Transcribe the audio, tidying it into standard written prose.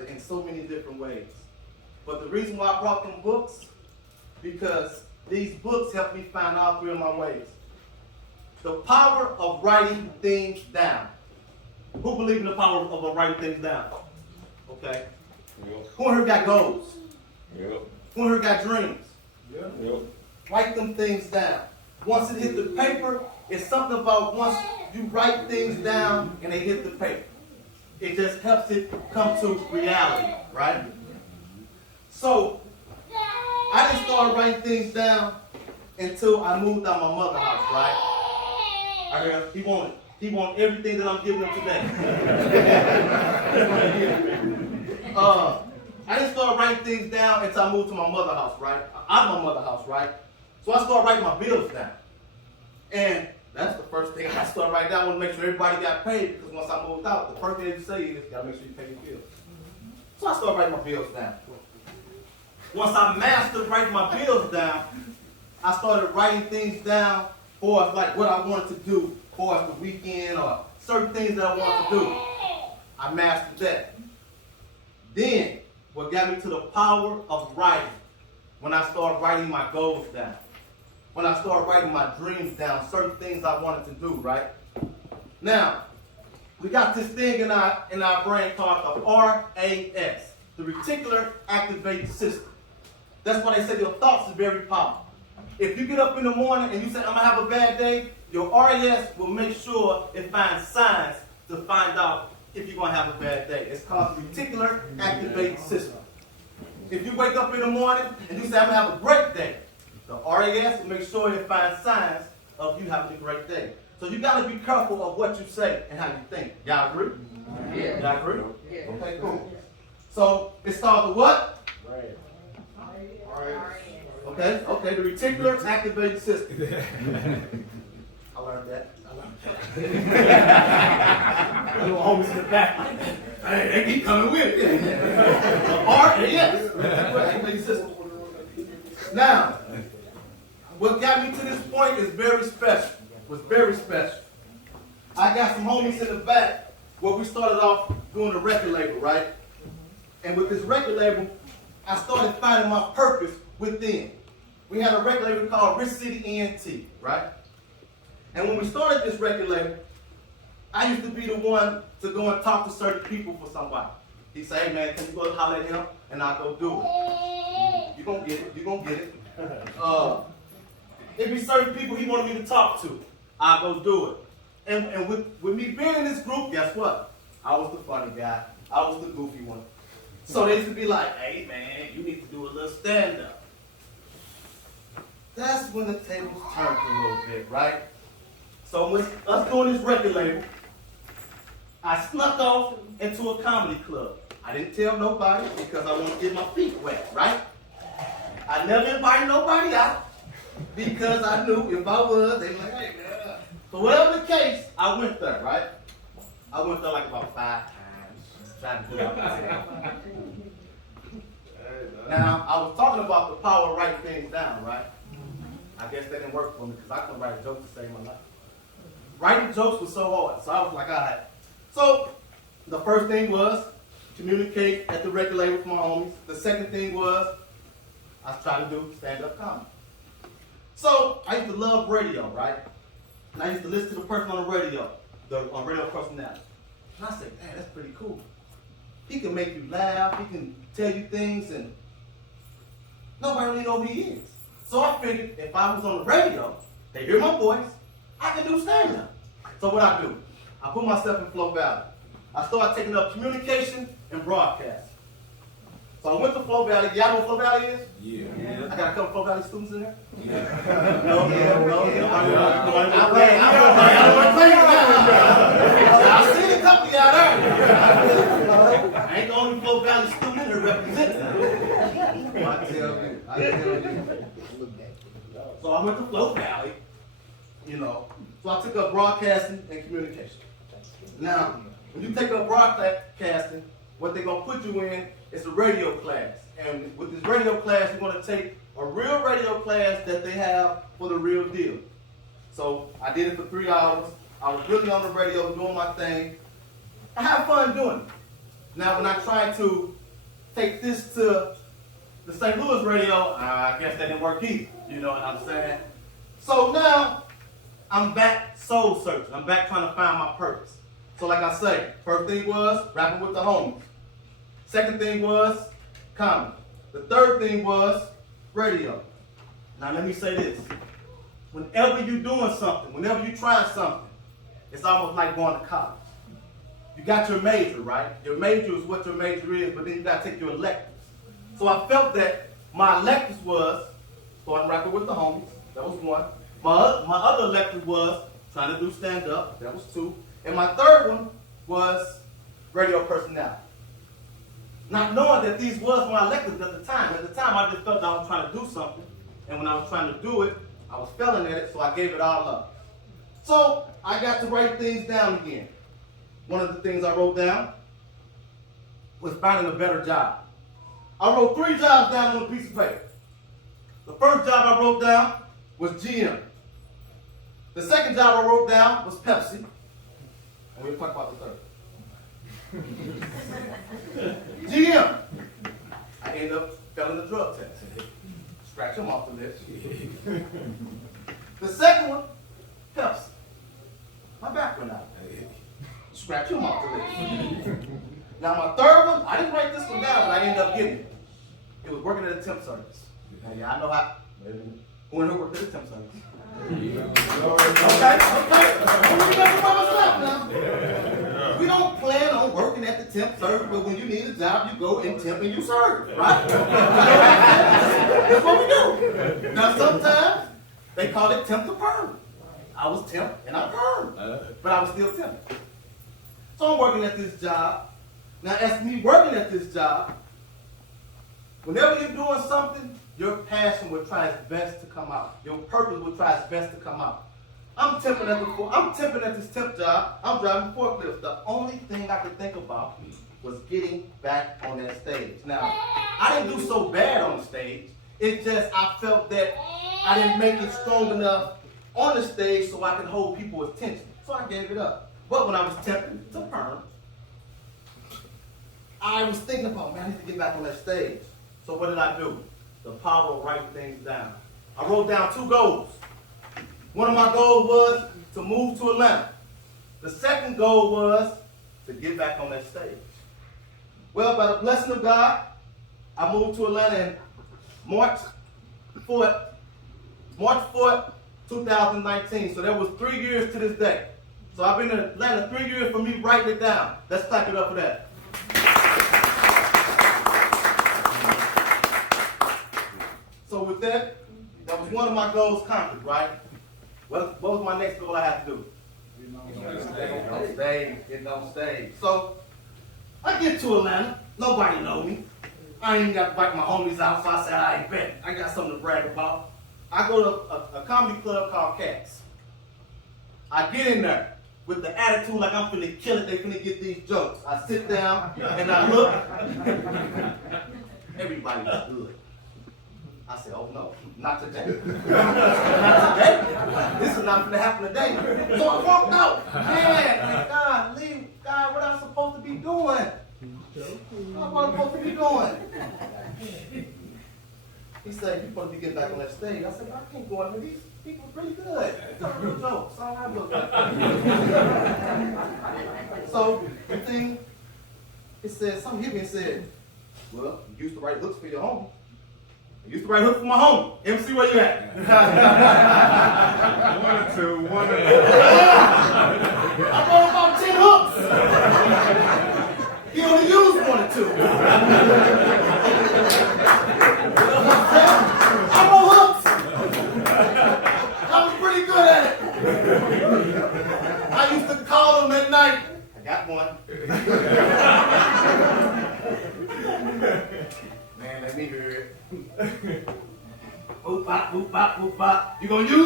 in so many different ways. But the reason why I brought them books, because these books help me find all three of my ways. The power of writing things down. Who believes in the power of writing things down? Okay. Yep. Who in here got goals? Yep. Who in here got dreams? Yep. Write them things down. Once it hit the paper, it's something about once you write things down and they hit the paper. It just helps it come to reality, right? So, I didn't start writing things down until I moved out my mother's house, right? I heard he wanted everything that I'm giving him today. I didn't start writing things down until I moved to my mother's house, right? Out of my mother's house, right? So I started writing my bills down. And that's the first thing I started writing down. I want to make sure everybody got paid, because once I moved out, the first thing they say is, you got to make sure you pay your bills. So I started writing my bills down. Once I mastered writing my bills down, I started writing things down for like what I wanted to do for the weekend or certain things that I wanted to do. I mastered that. Then, what got me to the power of writing, when I started writing my goals down, when I started writing my dreams down, certain things I wanted to do, right? Now, we got this thing in our brain called the RAS, the reticular activating system. That's why they say your thoughts are very powerful. If you get up in the morning and you say, I'm going to have a bad day, your RAS will make sure it finds signs to find out if you're going to have a bad day. It's called the reticular activating system. If you wake up in the morning and you say, I'm going to have a great day, the RAS will make sure it finds signs of you having a great day. So you got to be careful of what you say and how you think. Y'all agree? Yeah. Y'all agree? Yeah. Okay, cool. So it's called the what? Okay, the reticular activating system. I learned that. Little homies in the back. Hey, they keep coming with it. RAS, reticular activating system. Now, what got me to this point is very special. Was very special. I got some homies in the back where we started off doing the record label, right? And with this record label, I started finding my purpose within. We had a record label called Rich City ENT, right? And when we started this record label, I used to be the one to go and talk to certain people for somebody. He'd say, hey man, can you go holler at him? And I'll go do it. You're going to get it. You're going to get it. It'd be certain people he wanted me to talk to. I'll go do it. And with me being in this group, guess what? I was the funny guy. I was the goofy one. So they used to be like, hey man, you need to do a little stand-up. That's when the tables turned a little bit, right? So with us doing this record label, I snuck off into a comedy club. I didn't tell nobody because I wanted to get my feet wet, right? I never invited nobody out because I knew if I was, they'd be like, hey man. So whatever the case, I went there, right? I went there like about 5 times, trying to do it myself. Now, I was talking about the power of writing things down, right? I guess that didn't work for me because I couldn't write a joke to save my life. Writing jokes was so hard, so I was like, all right. So, the first thing was communicate at the record label with my homies. The second thing was I was trying to do stand-up comedy. So, I used to love radio, right? And I used to listen to the person on the radio, on radio personality. And I said, man, that's pretty cool. He can make you laugh, he can tell you things, and nobody really know who he is. So I figured if I was on the radio, they hear my voice, I can do stand-up. So what I do, I put myself in Flow Valley. I started taking up communication and broadcast. So I went to Flow Valley. Y'all know what Flow Valley is? Yeah. I got a couple Flow Valley students in there? Yeah. No. I've seen a couple of y'all there. I ain't the only Flow Valley student in there representing them. I tell you. So I went to Flow Valley, so I took up broadcasting and communication. Now, when you take up broadcasting, what they're going to put you in is a radio class. And with this radio class, you're going to take a real radio class that they have for the real deal. So I did it for 3 hours. I was really on the radio doing my thing. I had fun doing it. Now, when I tried to take this to the St. Louis radio, I guess that didn't work either. You know what I'm saying? So now, I'm back soul searching. I'm back trying to find my purpose. So like I say, first thing was rapping with the homies. Second thing was comedy. The third thing was radio. Now let me say this. Whenever you're doing something, whenever you're trying something, it's almost like going to college. You got your major, right? Your major is what your major is, but then you got to take your electives. So I felt that my electives was starting rapping with the homies. That was one. My other elective was trying to do stand-up. That was two. And my third one was radio personality. Not knowing that these was my electives at the time. At the time, I just felt that I was trying to do something. And when I was trying to do it, I was failing at it, so I gave it all up. So I got to write things down again. One of the things I wrote down was finding a better job. I wrote 3 jobs down on a piece of paper. The first job I wrote down was GM. The second job I wrote down was Pepsi. And we'll talk about the third. GM. I ended up failing the drug test. Scratch him off the list. The second one, Pepsi. My background out. Scratch him off the list. Now my third one, I didn't write this one down, but I ended up getting it. It was working at a temp service. Now, yeah, I know how. Who in here worked at a temp service? Okay. We don't plan on working at the temp service, but when you need a job, you go and temp and you serve, right? That's what we do. Now sometimes they call it temp to perm. I was temp and I perm, but I was still temp. So I'm working at this job. Now as me working at this job, whenever you're doing something, your passion will try its best to come out. Your purpose will try its best to come out. I'm temping at this temp job. I'm driving forklifts. The only thing I could think about was getting back on that stage. Now, I didn't do so bad on the stage. It's just I felt that I didn't make it strong enough on the stage so I could hold people's attention. So I gave it up. But when I was temping to perm, I was thinking about, man, I need to get back on that stage. So what did I do? The power of writing things down. I wrote down 2 goals. One of my goals was to move to Atlanta. The second goal was to get back on that stage. Well, by the blessing of God, I moved to Atlanta in March 4th, 2019. So that was 3 years to this day. So I've been in Atlanta 3 years for me writing it down. Let's clap it up for that. So with that, that was one of my goals conquered, right? What was my next goal I had to do? Get on stage. So I get to Atlanta. Nobody know me. I ain't got to invite my homies out, so I said, I ain't bet. I got something to brag about. I go to a comedy club called Cats. I get in there with the attitude like I'm finna kill it. They finna get these jokes. I sit down and I look. Everybody looks good. I said, oh no, not today. Not today. This is not going to happen today. So I walked out. Man, God, leave, God, what I'm supposed to be doing? What I'm supposed to be doing? He said, you're supposed to be getting back on that stage. I said, I can't go on there. These people are pretty good. Tell real jokes. I don't have no. So the thing, it said, something hit me and said, well, you used to write hooks for your home. I used to write hooks for my home. MC, where you at? 1 or 2, 1 or 2. I wrote about 10 hooks. He only used 1 or 2. I wrote hooks. I was pretty good at it. I used to call them at night. I got one. Man, let me hear it. Boop, bop, boop, bop, boop, bop. You gonna use